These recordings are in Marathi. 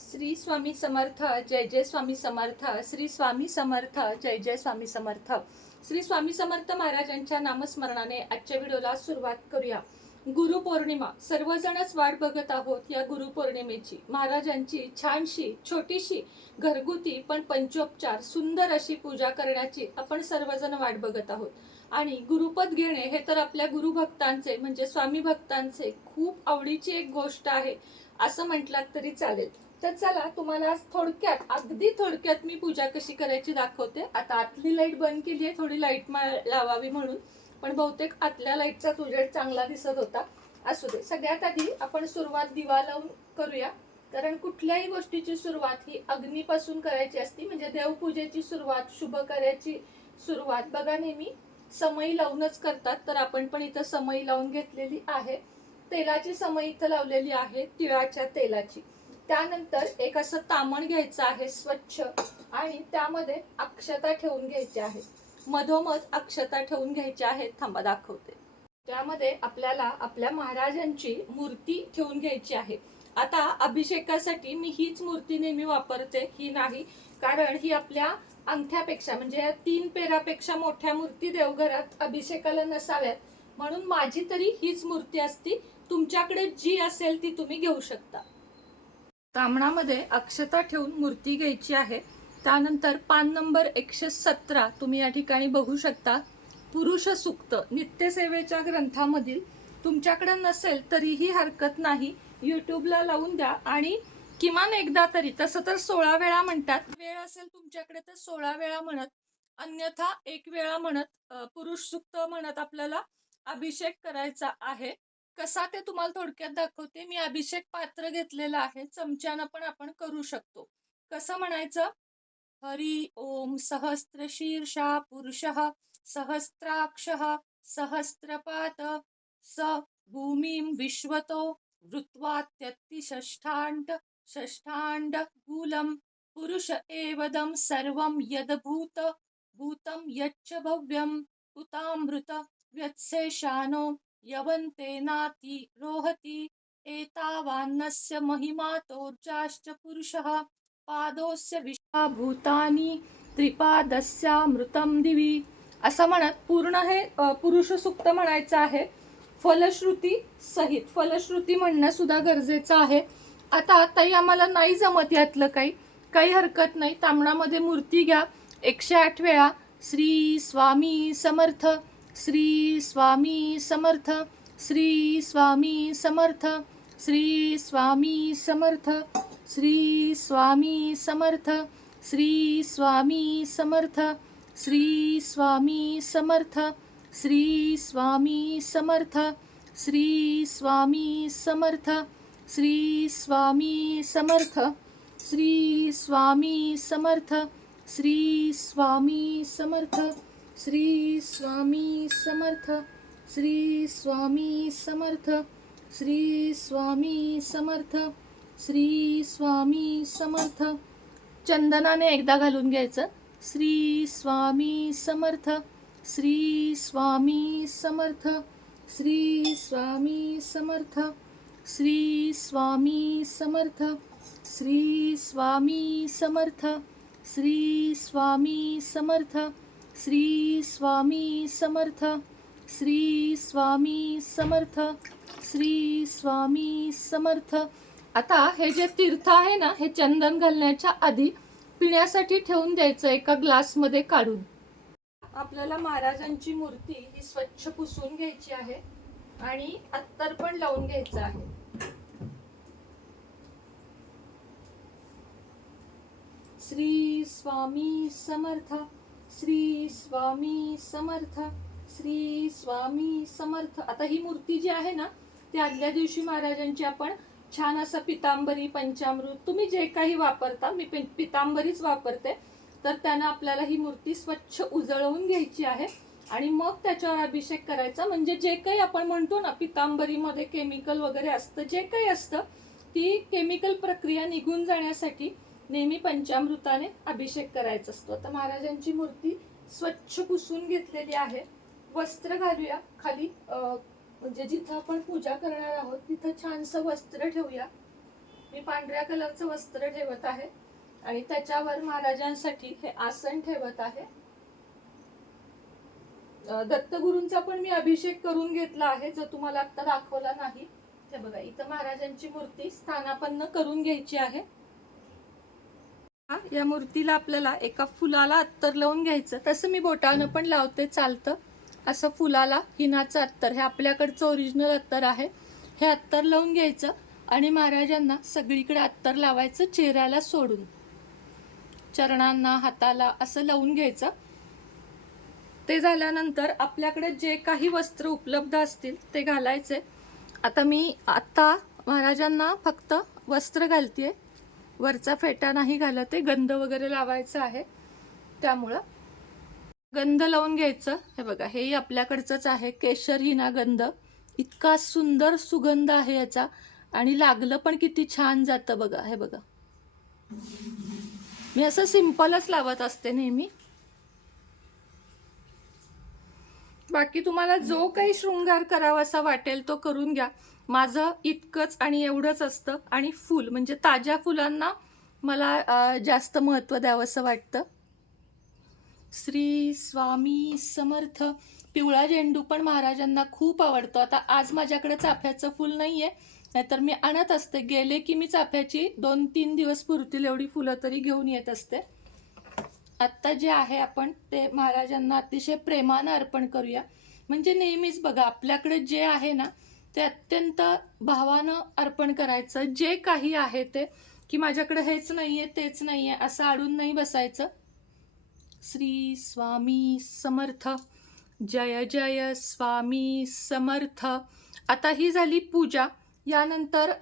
श्री स्वामी समर्थ, जय जय स्वामी समर्थ. श्री स्वामी समर्थ, जय जय स्वामी समर्थ. श्री स्वामी समर्थ महाराजांच्या नामस्मरणाने आजच्या व्हिडिओला सुरुवात करूया. गुरुपौर्णिमा, सर्वजणच वाट बघत आहोत या गुरुपौर्णिमेची. महाराजांची छानशी छोटीशी घरगुती पण पंचोपचार सुंदर अशी पूजा करण्याची आपण सर्वजण वाट बघत आहोत. आणि गुरुपद घेणे हे तर आपल्या गुरुभक्तांचे म्हणजे स्वामी भक्तांचे खूप आवडीची एक गोष्ट आहे असं म्हटलात तरी चालेल. तर चला तुम्हाला थोडक्यात अगदी थोडक्यात मी पूजा कशी करायची दाखवते. आता आतली लाईट बंद केली आहे, थोडी लाईट लावावी म्हणून, पण बहुतेक आतल्या लाईटचा उजेड चांगला दिसत होता. असू दे. सगळ्यात आधी आपण सुरुवात दिवा लावून करूया, कारण कुठल्याही गोष्टीची सुरुवात ही अग्नीपासून करायची असती. म्हणजे देवपूजेची सुरुवात, शुभ कार्याची सुरुवात बघा नेहमी समई लावूनच करतात. तर आपण पण इथं समई लावून घेतलेली आहे. तेलाची समई इथं लावलेली आहे, तिळाच्या तेलाची. त्यानंतर एक असं तामण घ्यायचं आहे स्वच्छ, आणि त्यामध्ये अक्षता ठेवून घ्यायच्या आहेत. मधोमध अक्षता ठेवून घ्यायच्या आहेत. थांबा दाखवते. त्यामध्ये आपल्याला आपल्या महाराजांची मूर्ती ठेवून घ्यायची आहे. आता अभिषेकासाठी मी हीच मूर्ती नेहमी वापरते, ही नाही, कारण ही आपल्या अंगठ्यापेक्षा म्हणजे 3 पेरापेक्षा मोठ्या मूर्ती देवघरात अभिषेकाला नसाव्यात, म्हणून माझी तरी हीच मूर्ती असती. तुमच्याकडे जी असेल ती तुम्ही घेऊ शकता. तामणामध्ये अक्षता ठेवून मूर्ती घ्यायची आहे. त्यानंतर पान नंबर 117 तुम्ही या ठिकाणी बघू शकता. पुरुष सूक्त नित्यसेवेच्या ग्रंथामधील, तुमच्याकडे नसेल तरीही हरकत नाही, युट्यूबला लावून द्या आणि किमान एकदा तरी, तसं तर 16 वेळा म्हणतात, वेळ असेल तुमच्याकडे तर 16 वेळा म्हणत, अन्यथा 1 वेळा म्हणत पुरुष सूक्त म्हणत आपल्याला अभिषेक करायचा आहे. कसा ते तुम्हाला थोडक्यात दाखवते. मी अभिषेक पात्र घेतलेलं आहे, चमच्यानं पण आपण करू शकतो. कसं म्हणायचं? हरी ओम सहस्रशीर्षा पुरुषः सहस्राक्षः सहस्रपात स भूमिं विश्वतो वृत्वात्यतिषष्ठाण्ड षष्ठाण्ड गूलम पुरुष एवदं सर्वं यद्भूत भूतं यच्च भव्यं उतामृत व्यत्सेशानो यवन्तेनाति रोहति एतावान्नस्य महिमातोर्जाश्च पुरुषः पादोस्य विश्वभूतानि त्रिपादस्यामृतं दिवी. असं म्हणत पूर्ण हे पुरुष सूक्त म्हणायचं आहे, फलश्रुती सहित. फलश्रुती म्हणणं सुद्धा गरजेचं आहे. आता ताई आम्हाला नाही जमत यातलं काही हरकत नाही. तामणामध्ये मूर्ती घ्या, 108 वेळा श्री स्वामी समर्थ, श्री स्वामी समर्थ, श्री स्वामी समर्थ, श्री स्वामी समर्थ, श्री स्वामी समर्थ, श्री स्वामी समर्थ, श्री स्वामी समर्थ, श्री स्वामी समर्थ, श्री स्वामी समर्थ, श्री स्वामी समर्थ, श्री स्वामी समर्थ, श्री स्वामी समर्थ, श्री स्वामी समर्थ, श्री स्वामी समर्थ, श्री स्वामी समर्थ, श्री स्वामी समर्थ. चंदनाने एकदा घालून घ्यायचं. श्री स्वामी समर्थ, श्री स्वामी समर्थ, श्री स्वामी समर्थ, श्री स्वामी समर्थ, श्री स्वामी समर्थ, श्री स्वामी समर्थ, श्री स्वामी समर्थ, श्री स्वामी समर्थ, श्री स्वामी समर्थ. आता हे जे तीर्थ आहे ना, हे चंदन घालण्याच्या आधी पिण्यासाठी ठेवून द्यायचं एका ग्लासमध्ये काढून. आपल्याला महाराजांची मूर्ती ही स्वच्छ पुसून घ्यायची आहे आणि अत्तर पण लावून घ्यायचं आहे. श्री स्वामी समर्थ, श्री स्वामी समर्थ, श्री स्वामी समर्थ. आता ही मूर्ती जी आहे ना, ती आदल्या दिवशी महाराजांची आपण छान असं पितांबरी, पंचामृत, तुम्ही जे काही वापरता, मी पितांबरीच वापरते, तर त्यानं आपल्याला ही मूर्ती स्वच्छ उजळवून घ्यायची आहे आणि मग त्याच्यावर अभिषेक करायचा. म्हणजे जे काही आपण म्हणतो ना, पितांबरीमध्ये केमिकल वगैरे असतं, जे काही असतं, ती केमिकल प्रक्रिया निघून जाण्यासाठी नेहमी पंचामृताने अभिषेक करायचा असतो. आता महाराजांची मूर्ती स्वच्छ पुसून घेतलेली आहे. वस्त्र घालूया खाली, म्हणजे जिथं आपण पूजा करणार आहोत तिथं छानसं वस्त्र ठेवूया. मी पांढऱ्या कलरचं वस्त्र ठेवत आहे आणि त्याच्यावर महाराजांसाठी हे आसन ठेवत आहे. दत्तगुरूंचा पण मी अभिषेक करून घेतला आहे, जो तुम्हाला आता दाखवला नाही. हे बघा, इथं महाराजांची मूर्ती स्थानापन्न करून घ्यायची आहे. या मूर्तीला आपल्याला एका फुलाला अत्तर लावून घ्यायचं. तसं मी बोटानं पण लावते, चालतं. असं फुलाला हिनाचं अत्तर, हे आपल्याकडचं ओरिजिनल अत्तर आहे. हे अत्तर लावून घ्यायचं आणि महाराजांना सगळीकडे अत्तर लावायचं, चेहऱ्याला सोडून. चरणांना, हाताला असं लावून घ्यायचं. ते झाल्यानंतर आपल्याकडे जे काही वस्त्र उपलब्ध असतील ते घालायचे. आता मी महाराजांना फक्त वस्त्र घालतेय, वरचा फेटा नाही घालते. गंध वगैरे लावायचा आहे, त्यामुळं गंध लावून घ्यायचं. हे बघा, हेही आपल्याकडचंच आहे, केशर हिना गंध. इतका सुंदर सुगंध आहे याचा आणि लागलं पण किती छान जातं बघा. हे बघा, मी असं सिंपलच लावत असते नेहमी. बाकी तुम्हाला जो काही शृंगार करावासा वाटेल तो करून घ्या. माझं इतकंच आणि एवढंच असतं. आणि फूल म्हणजे ताज्या फुलांना मला जास्त महत्त्व द्यावंसं वाटतं. श्री स्वामी समर्थ. पिवळा झेंडू पण महाराजांना खूप आवडतो. आता आज माझ्याकडे चाफ्याचं फूल नाहीये, नाहीतर मी आणत असते. गेले की मी चाफ्याची 2-3 दिवस पुरतील एवढी फुलं तरी घेऊन येत असते. आत्ता जे आहे आपण ते महाराजांना अतिशय प्रेमानं अर्पण करूया. म्हणजे नेहमीच बघा, आपल्याकडे जे आहे ना ते अत्यंत भावानं अर्पण करायचं. जे काही आहे ते, की माझ्याकडे हेच नाहीये तेच नाहीये असं अडून नाही बसायचं. श्री स्वामी समर्थ. जय जय स्वामी समर्थ. आता ही झाली पूजा. यानंतर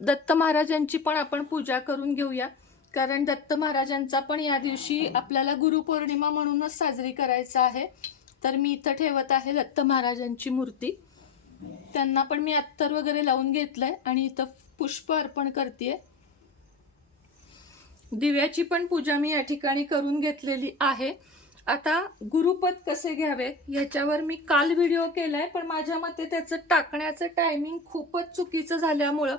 दत्त महाराजांची पण आपण पूजा करून घेऊया, कारण दत्त महाराजांचा पण या दिवशी आपल्याला गुरुपौर्णिमा म्हणूनच साजरी करायचं आहे. तर मी इथं ठेवत आहे दत्त महाराजांची मूर्ती. त्यांना पण मी अत्तर वगैरे लावून घेतलंय आणि इथं पुष्प अर्पण करतेय. दिव्याची पण पूजा मी या ठिकाणी करून घेतलेली आहे. आता गुरुपद कसे घ्यावे याच्यावर मी काल व्हिडिओ केलाय, पण माझ्या मते त्याचं टाकण्याचं टायमिंग खूपच चुकीचं झाल्यामुळं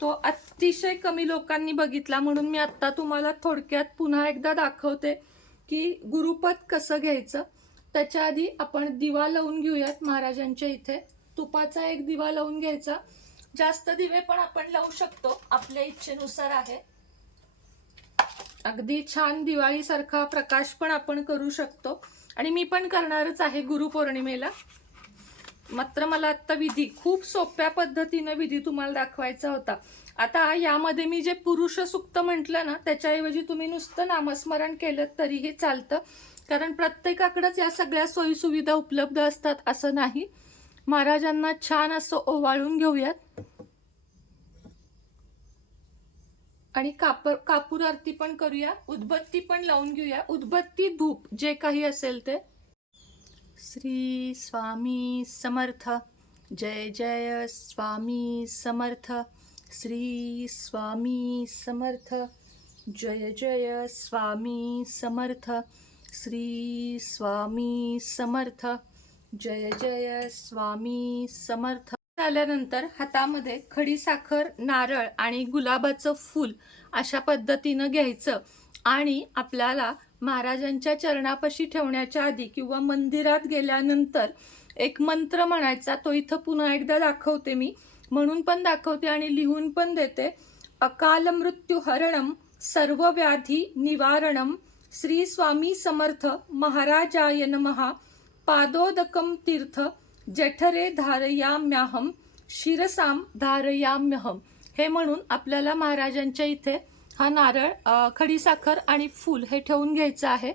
तो अतिशय कमी लोकांनी बघितला. म्हणून मी आत्ता तुम्हाला थोडक्यात पुन्हा एकदा दाखवते की गुरुपद कसं घ्यायचं. त्याच्या आधी आपण दिवा लावून घेऊयात. महाराजांच्या इथे तुपाचा एक दिवा लावून घ्यायचा. जास्त दिवे पण आपण लावू शकतो, आपल्या इच्छेनुसार आहे. अगदी छान दिवाळीसारखा प्रकाश पण आपण करू शकतो आणि मी पण करणारच आहे गुरुपौर्णिमेला. मात्र मला आता विधी खूप सोप्या पद्धतीने विधी तुम्हाला दाखवायचा होता. आता यामध्ये मी जे पुरुष सूक्त म्हटलं ना, त्याच्याऐवजी तुम्ही नुसतं नामस्मरण केलं तरीही चालतं, कारण प्रत्येकाकडेच या सगळ्या सोयी सुविधा उपलब्ध असतात असं नाही. महाराजांना छान असं ओवाळून घेऊयात आणि कापूर आरती पण करूया. उदबत्ती पण लावून घेऊया. उदबत्ती, धूप जे काही असेल ते. श्री स्वामी समर्थ. जय जय स्वामी समर्थ. श्री स्वामी समर्थ. जय जय स्वामी समर्थ. श्री स्वामी समर्थ. जय जय स्वामी समर्थ. झाल्यानंतर हातामध्ये खडीसाखर, नारळ आणि गुलाबाचं फूल अशा पद्धतीनं घ्यायचं आणि आपल्याला महाराजांच्या चरणापाशी ठेवण्याच्या आधी किंवा मंदिरात गेल्यानंतर एक मंत्र म्हणायचा. तो इथं पुन्हा एकदा दाखवते मी, म्हणून पण दाखवते आणि लिहून पण देते. अकाल मृत्यू हरणम सर्व व्याधी निवारणम श्री स्वामी समर्थ महाराजाय नमः. पादोदकम तीर्थ जठरे धारयाम्यहम शिरसाम धारयाम्यहम. हे म्हणून आपल्याला महाराजांच्या इथे हा नारळ, खडीसाखर आणि फूल हे ठेवून घ्यायचं आहे.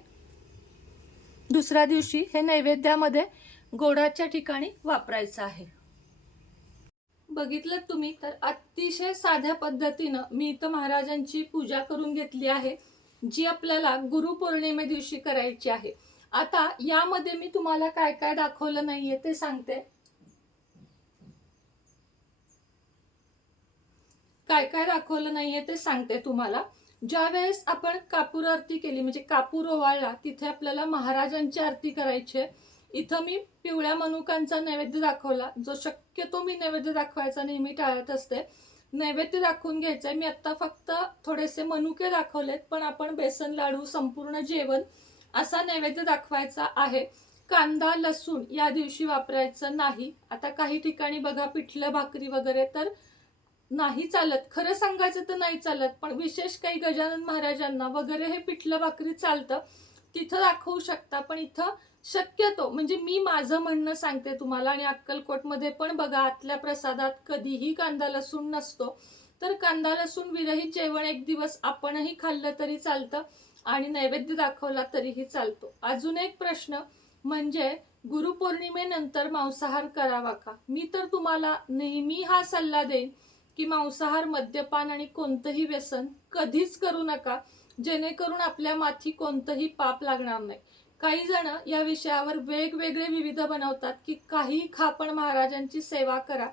दुसऱ्या दिवशी हे नैवेद्यामध्ये गोडाच्या ठिकाणी वापरायचं आहे. बघितलं तुम्ही तर अतिशय साध्या पद्धतीनं मी इथं महाराजांची पूजा करून घेतली आहे, जी आपल्याला गुरुपौर्णिमे दिवशी करायची आहे. आता यामध्ये मी तुम्हाला काय काय दाखवलं नाहीये ते सांगते. काय काय दाखवलं नाहीये ते सांगते तुम्हाला. ज्या वेळेस आपण कापूर आरती केली म्हणजे कापूर ओवाळला, तिथे आपल्याला महाराजांची आरती करायची. इथं मी पिवळ्या मनुकांचा नैवेद्य दाखवला, जो शक्यतो मी नैवेद्य दाखवायचा नेहमी टाळत असते. नैवेद्य दाखवून घ्यायचंय. मी आता फक्त थोडेसे मनुके दाखवलेत, पण आपण बेसन लाडू, संपूर्ण जेवण असा नैवेद्य दाखवायचा आहे. कांदा लसूण या दिवशी वापरायचं नाही. आता काही ठिकाणी बघा पिठलं भाकरी वगैरे तर नाही चालत, खरं सांगायचं तर नाही चालत, पण विशेष काही गजानन महाराजांना वगैरे हे पिठलं भाकरी चालतं, तिथं दाखवू शकता. पण इथं शक्यतो म्हणजे मी माझं म्हणणं सांगते तुम्हाला. आणि अक्कलकोटमध्ये पण बघा आतल्या प्रसादात कधीही कांदा लसूण नसतो, तर कांदा लसूण विरहित जेवण एक दिवस आपणही खाल्लं तरी चालतं आणि नैवेद्य दाखवला तरीही चालतो. अजून एक प्रश्न म्हणजे गुरुपौर्णिमेनंतर मांसाहार करावा का? मी तर तुम्हाला नेहमी हा सल्ला देईन की मांसाहार, मद्यपान आणि कोणतंही व्यसन कधीच करू नका, जेणेकरून आपल्या माथी कोणतंही पाप लागणार नाही. काही जण या विषयावर वेगवेगळे विविध बनवतात की काही खा पण महाराजांची सेवा करा.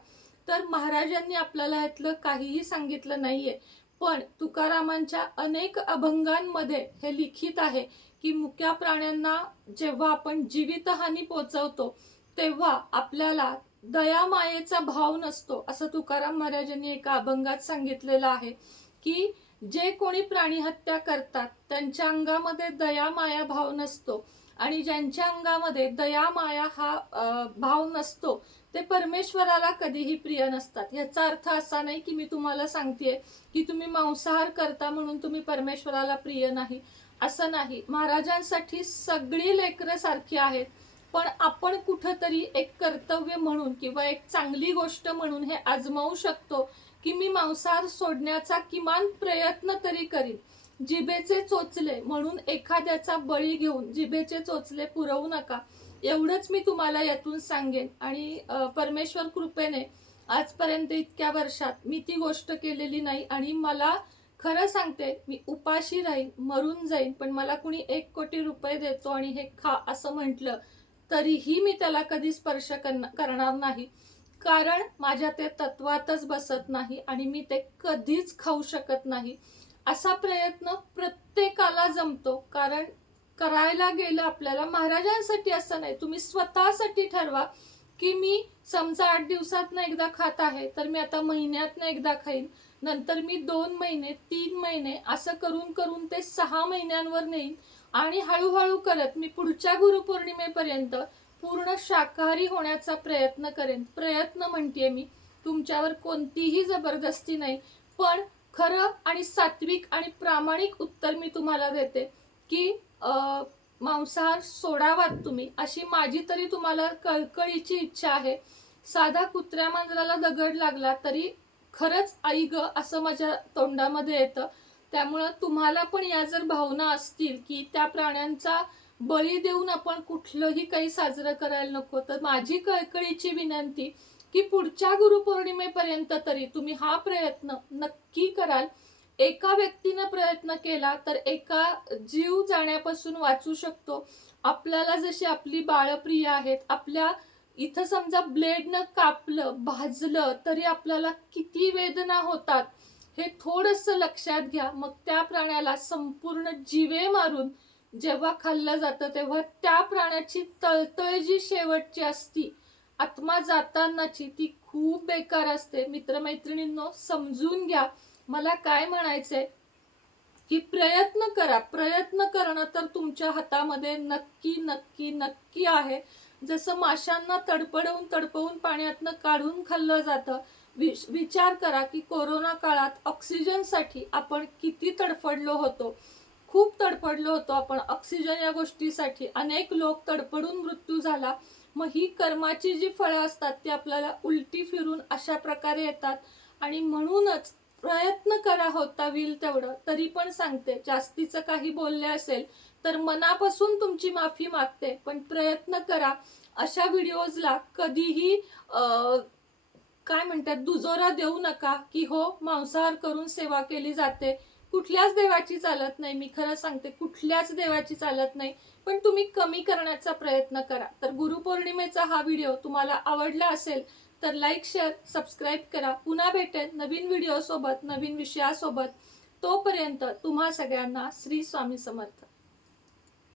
तर महाराजांनी आपल्याला यातलं काहीही सांगितलं नाहीये. पण तुकारामांच्या अनेक अभंगांमध्ये हे लिखित आहे की मुक्या प्राण्यांना जेव्हा आपण जीवितहानी पोचवतो तेव्हा आपल्याला दयामायेचा भाव नसतो, असं तुकाराम महाराजांनी एका अभंगात सांगितलेलं आहे. की जे कोणी प्राणी हत्या करतात त्यांच्या अंगामध्ये दयामाया भाव नसतो, आणि ज्यांच्या अंगामध्ये दयामाया हा भाव नसतो ते परमेश्वराला कधीही प्रिय नसतात. याचा अर्थ असा नाही की मी तुम्हाला सांगतेय की तुम्ही मांसाहार करता म्हणून तुम्ही परमेश्वराला प्रिय नाही, असं नाही. महाराजांसाठी सगळी लेकरं सारखी आहेत, पण आपण कुठंतरी एक कर्तव्य म्हणून किंवा एक चांगली गोष्ट म्हणून हे आजमावू शकतो की मी मांसाहार सोडण्याचा किमान प्रयत्न तरी करीन. जिभेचे चोचले म्हणून एखाद्याचा बळी घेऊन जिभेचे चोचले पुरवू नका, एवढंच मी तुम्हाला यातून सांगेन. आणि परमेश्वर कृपेने आजपर्यंत इतक्या वर्षात मी ती गोष्ट केलेली नाही. आणि मला खरं सांगते, मी उपाशी राहीन, मरून जाईन, पण मला कुणी 1 कोटी रुपये देतो आणि हे खा असं म्हटलं तरीही मी त्याला कधी स्पर्श करणार नाही, कारण माझ्या ते तत्वातच बसत नाही आणि मी ते कधीच खाऊ शकत नाही. असा प्रयत्न प्रत्येकाला जमतो, कारण करायला गेलं आपल्याला महाराजांसाठी असं नाही. तुम्ही स्वतःसाठी ठरवा की मी समजा 8 दिवसातनं एकदा खात आहे तर मी आता महिन्यातनं एकदा खाईन, नंतर मी 2 महिने 3 महिने असं करून करून ते 6 महिन्यांवर नेईन. आणि हळूहळू करत मी पुढच्या गुरुपौर्णिमेपर्यंत पूर्ण शाकाहारी होण्याचा प्रयत्न करेन. प्रयत्न म्हणतेय मी, तुमच्यावर कोणतीही जबरदस्ती नाही. पण खरं आणि सात्विक आणि प्रामाणिक उत्तर मी तुम्हाला देते की मांसाहार सोडावात तुम्ही, अशी माझी तरी तुम्हाला कळकळीची इच्छा आहे. साधा कुत्र्या मांजराला दगड लागला तरी खरंच आई ग असं माझ्या तोंडामध्ये येतं. त्यामुळं तुम्हाला पण या जर भावना असतील की त्या प्राण्यांचा बळी देऊन आपण कुठलंही काही साजरं करायला नको, तर माझी कळकळीची विनंती की पुढच्या गुरुपौर्णिमेपर्यंत तरी तुम्ही हा प्रयत्न नक्की कराल. एका व्यक्तीनं प्रयत्न केला तर एका जीव जाण्यापासून वाचू शकतो. आपल्याला जशी आपली बाळप्रिय आहेत, आपल्या इथं समजा ब्लेडनं कापलं, भाजलं तरी आपल्याला किती वेदना होतात हे थोडंसं लक्षात घ्या. मग त्या प्राण्याला संपूर्ण जीवे मारून जेव्हा खाल्लं जातं तेव्हा त्या प्राण्याची तळतळ जी शेवटची असती, आत्मा जातानाची, ती खूप बेकार असते. मित्रमैत्रिणींनो, समजून घ्या. मला काय म्हणायचंय की प्रयत्न करा. प्रयत्न करणं तर तुमच्या हातामध्ये नक्की नक्की नक्की आहे. जसं माशांना तडपडवून तडपवून पाण्यातनं काढून खाल्लं जातं, विचार करा की कोरोना काळात ऑक्सिजनसाठी आपण किती तडफडलो होतो. खूप तडफडलो होतो आपण ऑक्सिजन या गोष्टीसाठी. अनेक लोक तडफडून मृत्यू झाला. मग ही कर्माची जी फळं असतात ती आपल्याला उलटी फिरून अशा प्रकारे येतात. आणि म्हणूनच प्रयत्न करा होता होईल तेवढं. तरी पण सांगते, जास्तीचं काही बोलले असेल तर मनापासून तुमची माफी मागते, पण प्रयत्न करा. अशा व्हिडिओजला कधीही काय म्हणतात दुजोरा देऊ नका की हो मांसाहार करून सेवा केली जाते. कुठल्याच देवाची चालत नाही. मी खरं सांगते, कुठल्याच देवाची चालत नाही. पण तुम्ही कमी करण्याचा प्रयत्न करा. तर गुरुपौर्णिमेचा हा व्हिडिओ तुम्हाला आवडला असेल तर लाईक, शेअर, सबस्क्राईब करा. पुन्हा भेटेन नवीन व्हिडिओ सोबत, नवीन विषयासोबत. तोपर्यंत तुम्हा सगळ्यांना श्री स्वामी समर्थ.